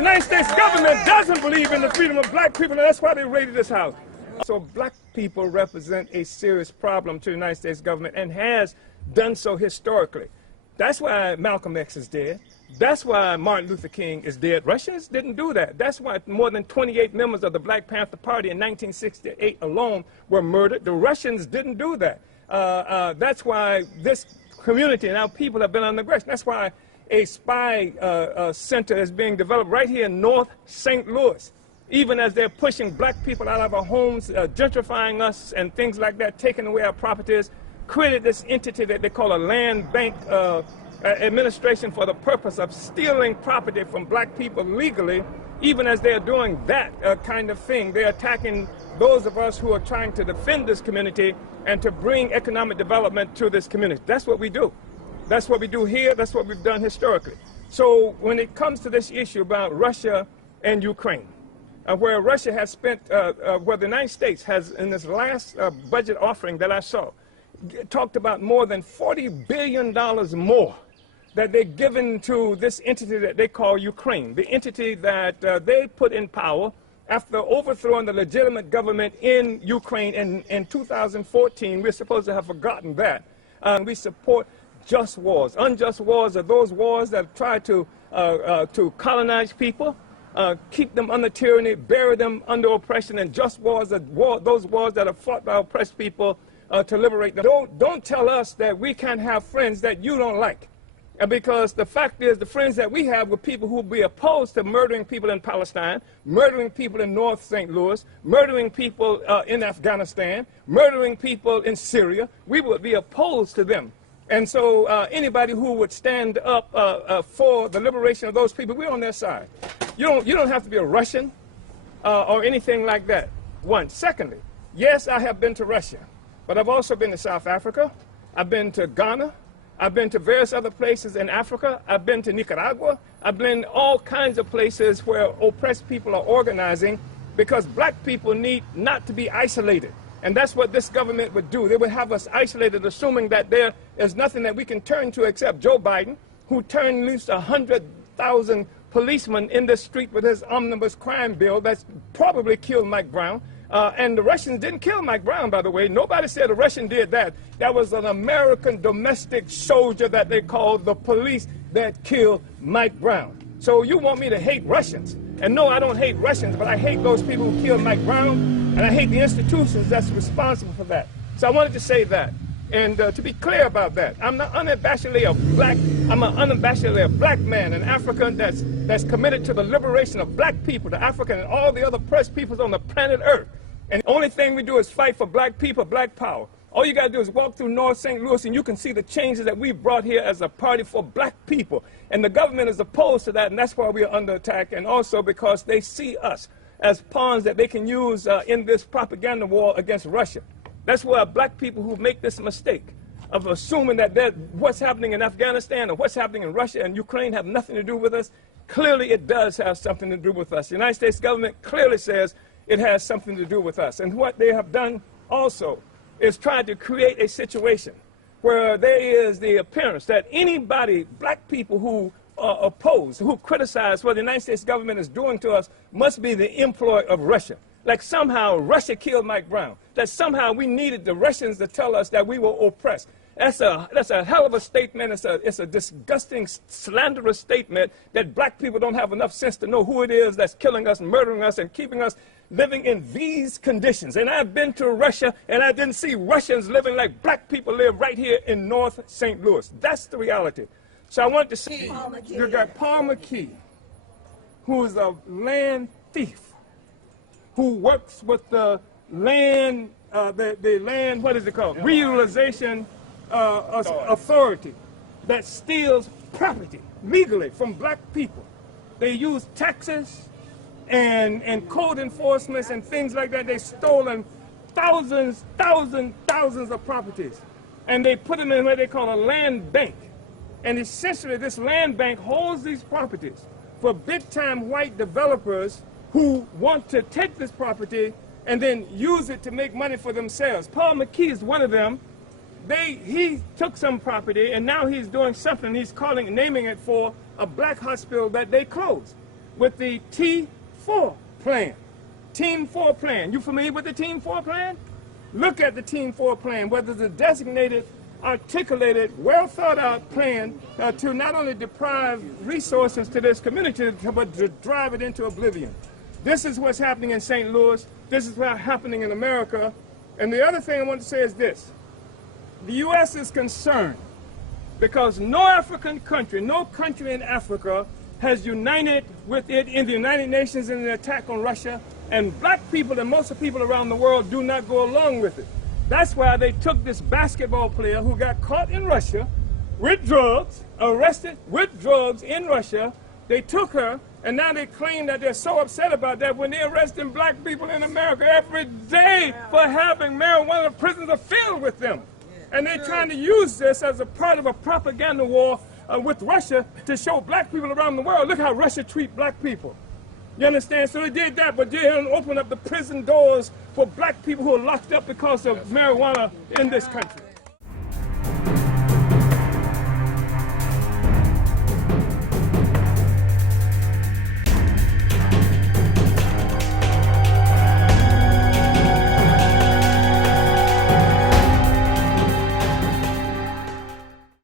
United States government doesn't believe in the freedom of black people, and that's why they raided this house. So black people represent a serious problem to the United States government and has done so historically. That's why Malcolm X is dead. That's why Martin Luther King is dead. Russians didn't do that. That's why more than 28 members of the Black Panther Party in 1968 alone were murdered. The Russians didn't do that. That's why this community and our people have been under aggression. That's why a spy center is being developed right here in North St. Louis. Even as they're pushing black people out of our homes, gentrifying us and things like that, taking away our properties, created this entity that they call a land bank administration for the purpose of stealing property from black people legally. Even as they're doing that kind of thing, they're attacking those of us who are trying to defend this community and to bring economic development to this community. That's what we do. That's what we do here. That's what we've done historically. So when it comes to this issue about Russia and Ukraine, where Russia has spent, where the United States has, in this last budget offering that I saw, talked about more than $40 billion more that they're given to this entity that they call Ukraine, the entity that they put in power after overthrowing the legitimate government in Ukraine in 2014. We're supposed to have forgotten that. We support just wars. Unjust wars are those wars that try to colonize people, keep them under tyranny, bury them under oppression, and just wars are those wars that are fought by oppressed people to liberate them. Don't tell us that we can't have friends that you don't like. Because the fact is, the friends that we have were people who would be opposed to murdering people in Palestine, murdering people in North St. Louis, murdering people in Afghanistan, murdering people in Syria. We would be opposed to them. And so anybody who would stand up for the liberation of those people, we're on their side. You don't have to be a Russian or anything like that. One. Secondly, yes, I have been to Russia, but I've also been to South Africa. I've been to Ghana. I've been to various other places in Africa. I've been to Nicaragua. I've been all kinds of places where oppressed people are organizing because black people need not to be isolated. And that's what this government would do. They would have us isolated, assuming that there is nothing that we can turn to except Joe Biden, who turned loose 100,000 policemen in the street with his omnibus crime bill that's probably killed Mike Brown. And the Russians didn't kill Mike Brown, by the way. Nobody said a Russian did that. That was an American domestic soldier that they called the police that killed Mike Brown. So you want me to hate Russians? And no, I don't hate Russians, but I hate those people who killed Mike Brown, and I hate the institutions that's responsible for that. So I wanted to say that. And to be clear about that, I'm not unabashedly I'm an unabashedly black man, an African that's committed to the liberation of black people, the African and all the other oppressed peoples on the planet Earth. And the only thing we do is fight for black people, black power. All you got to do is walk through North St. Louis and you can see the changes that we brought here as a party for black people. And the government is opposed to that, and that's why we are under attack, and also because they see us as pawns that they can use in this propaganda war against Russia. That's why black people who make this mistake of assuming that what's happening in Afghanistan or what's happening in Russia and Ukraine have nothing to do with us, clearly it does have something to do with us. The United States government clearly says it has something to do with us. And what they have done also is try to create a situation where there is the appearance that anybody, black people who oppose, who criticize what the United States government is doing to us must be the employ of Russia. Like somehow Russia killed Mike Brown, that somehow we needed the Russians to tell us that we were oppressed. That's a hell of a statement. It's a disgusting, slanderous statement that black people don't have enough sense to know who it is that's killing us, murdering us, and keeping us living in these conditions. And I've been to Russia, and I didn't see Russians living like black people live right here in North St. Louis. That's the reality. So I wanted to say, you got Paul McKee, who is a land thief, who works with the land, the land, what is it called? Reutilization authority that steals property legally from black people. They use taxes and code enforcements and things like that. They've stolen thousands of properties. And they put them in what they call a land bank. And essentially this land bank holds these properties for big-time white developers who want to take this property and then use it to make money for themselves. Paul McKee is one of them. He took some property and now he's doing something. He's naming it for a black hospital that they closed. with the T4 plan. Team 4 plan. You familiar with the Team 4 plan? Look at the Team 4 plan, whether it's a designated, articulated, well thought out plan to not only deprive resources to this community, but to drive it into oblivion. This is what's happening in St. Louis. This is what's happening in America. And the other thing I want to say is this. The U.S. is concerned because no African country, no country in Africa has united with it in the United Nations in the attack on Russia, and black people and most of the people around the world do not go along with it. That's why they took this basketball player who got caught in Russia with drugs, arrested with drugs in Russia. They took her, and now they claim that they're so upset about that when they're arresting black people in America every day for having marijuana. The prisons are filled with them. And they're trying to use this as a part of a propaganda war with Russia to show black people around the world, look how Russia treats black people. You understand? So they did that, but they didn't open up the prison doors for black people who are locked up because of marijuana in this country.